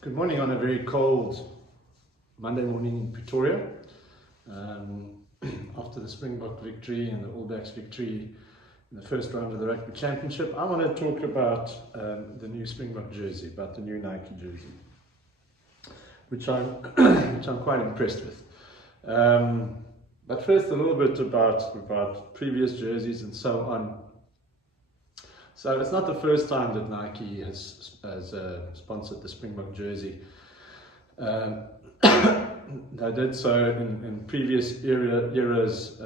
Good morning on a very cold Monday morning in Pretoria. After the Springbok victory and the All Blacks victory in the first round of the Rugby Championship, I want to talk about the new Springbok jersey, about the new Nike jersey, which I'm quite impressed with. But first, a little bit about previous jerseys and so on. So it's not the first time that Nike has sponsored the Springbok jersey. They did so in previous eras,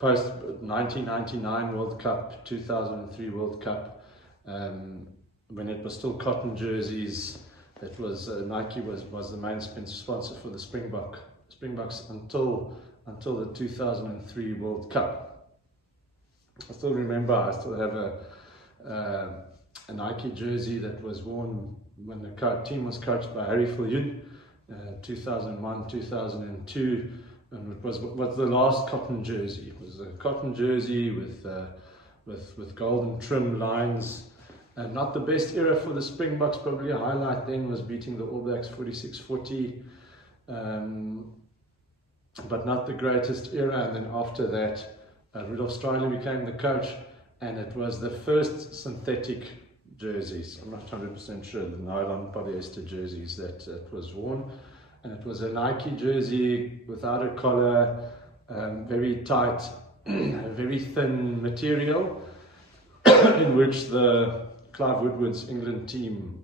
post 1999 World Cup, 2003 World Cup, when it was still cotton jerseys. It was Nike was the main sponsor for the Springboks until the 2003 World Cup. I still remember, I still have a Nike jersey that was worn when the team was coached by Harry Viljoen, 2001, 2002, and it was the last cotton jersey. It was a cotton jersey with golden trim lines. Not the best era for the Springboks. Probably a highlight then was beating the All Blacks 46-40, but not the greatest era. And then after that, Rudolf Streuler became the coach, and it was the first synthetic jerseys. I'm not 100% sure, the nylon polyester jerseys that it was worn. And it was a Nike jersey without a collar, very tight, very thin material, in which the Clive Woodward's England team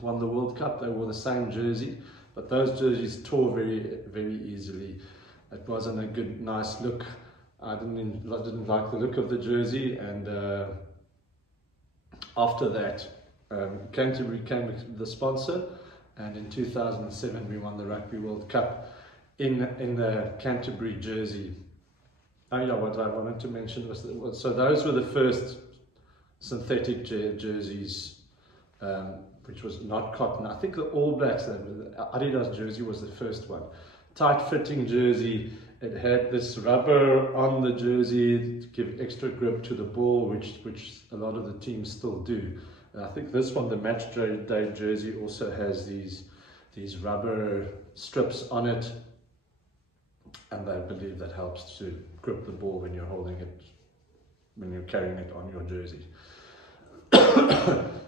won the World Cup. They wore the same jersey, but those jerseys tore very, very easily. It wasn't a good, nice look. I didn't like the look of the jersey, and after that, Canterbury became the sponsor, and in 2007 we won the Rugby World Cup in the Canterbury jersey. Oh yeah, what I wanted to mention was that, so those were the first synthetic jerseys, which was not cotton. I think the All Blacks, the Adidas jersey was the first one. Tight-fitting jersey. It had this rubber on the jersey to give extra grip to the ball, which a lot of the teams still do. And I think this one, the match day jersey, also has these rubber strips on it, and I believe that helps to grip the ball when you're holding it, when you're carrying it on your jersey.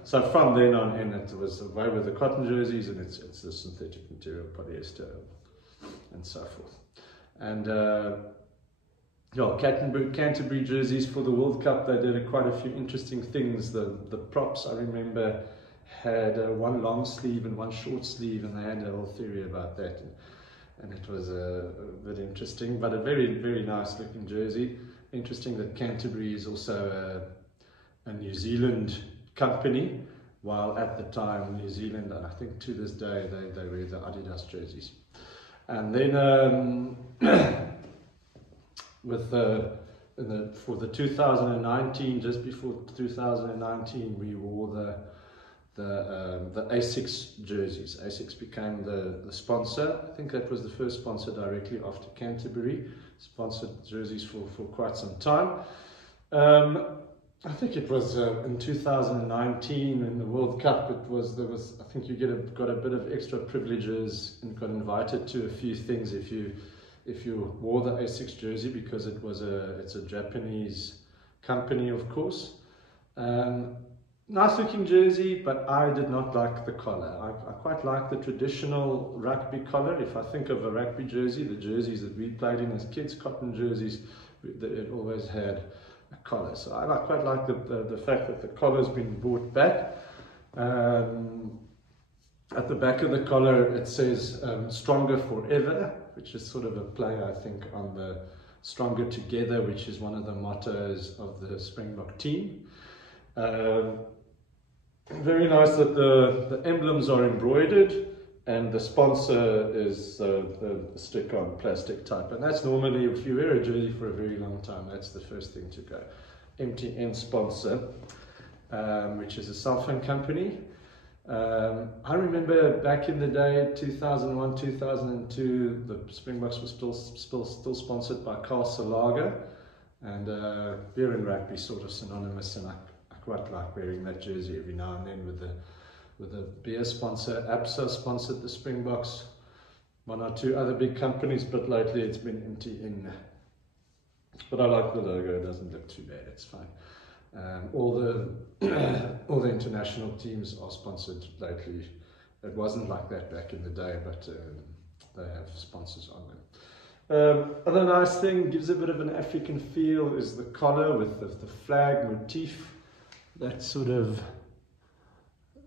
So from then on in, it was away with the cotton jerseys, and it's the synthetic material, polyester, and so forth. And Canterbury jerseys for the World Cup, they did quite a few interesting things. The props, I remember, had one long sleeve and one short sleeve, and they had a whole theory about that, and it was a bit interesting, but a very, very nice looking jersey. Interesting that Canterbury is also a New Zealand company, while at the time New Zealand, and I think to this day, they wear the Adidas jerseys. And then for the 2019, just before 2019, we wore the Asics jerseys. Asics became the sponsor. I think that was the first sponsor directly after Canterbury. Sponsored jerseys for quite some time. I think it was in 2019 in the World Cup. I think you got a bit of extra privileges and got invited to a few things if you wore the Asics jersey, because it's a Japanese company, of course. Nice looking jersey, but I did not like the collar. I quite like the traditional rugby collar. If I think of a rugby jersey, the jerseys that we played in as kids, cotton jerseys, it always had a collar. So I quite like the fact that the collar's been brought back. At the back of the collar it says "Stronger Forever," which is sort of a play, I think, on the "Stronger Together," which is one of the mottos of the Springbok team. Very nice that the emblems are embroidered, and the sponsor is the stick-on plastic type, and that's normally, if you wear a jersey for a very long time, that's the first thing to go. MTN sponsor, which is a cell phone company. I remember back in the day, 2001, 2002, the Springboks were still sponsored by Carl Salaga, and beer and rugby sort of synonymous, and I quite like wearing that jersey every now and then with a beer sponsor. ABSA sponsored the Springboks, one or two other big companies, but lately it's been empty in. But I like the logo, it doesn't look too bad, it's fine. All the international teams are sponsored lately. It wasn't like that back in the day, but they have sponsors on them. Other nice thing, gives a bit of an African feel, is the collar with the flag motif that sort of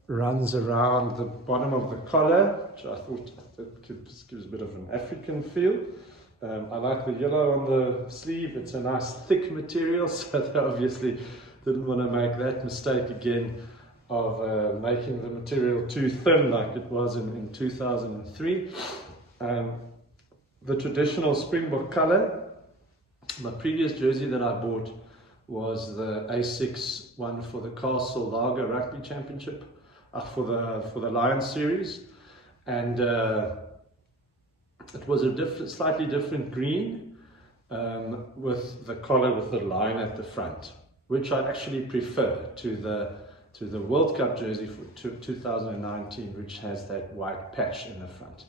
runs around the bottom of the collar, which I thought that gives a bit of an African feel. I like the yellow on the sleeve. It's a nice thick material, so they obviously didn't want to make that mistake again of making the material too thin like it was in 2003. The traditional Springbok color, my previous jersey that I bought was the A6 one for the Castle Lager Rugby Championship, for the Lions series, and it was a slightly different green with the collar with the line at the front, which I actually prefer to the World Cup jersey for 2019, which has that white patch in the front.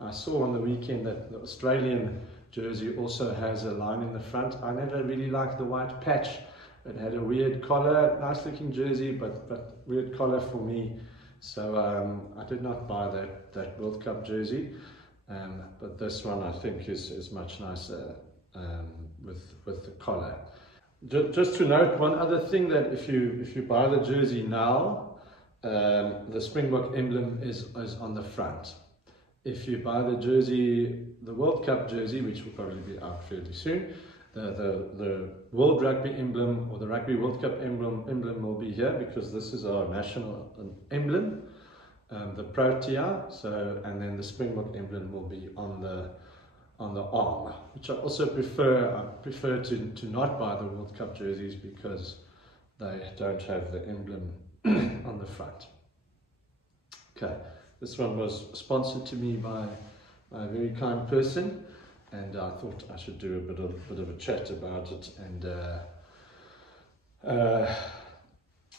I saw on the weekend that the Australian jersey also has a line in the front. I never really liked the white patch. It had a weird collar, nice looking jersey, but weird collar for me. So I did not buy that World Cup jersey. But this one I think is much nicer with the collar. Just to note one other thing, that if you buy the jersey now, the Springbok emblem is on the front. If you buy the jersey, the World Cup jersey, which will probably be out fairly soon, the World Rugby emblem, or the Rugby World Cup emblem will be here, because this is our national emblem, the Protea. So, and then the Springbok emblem will be on the arm, which I also prefer. I prefer to not buy the World Cup jerseys because they don't have the emblem on the front. Okay, this one was sponsored to me by a very kind person, and I thought I should do a bit of a chat about it, and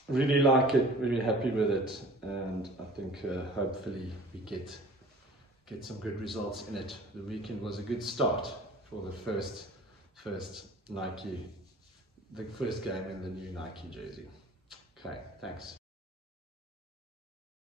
really like it, really happy with it, and I think hopefully we get some good results in it. The weekend was a good start for the first Nike, the first game in the new Nike jersey. Okay, thanks.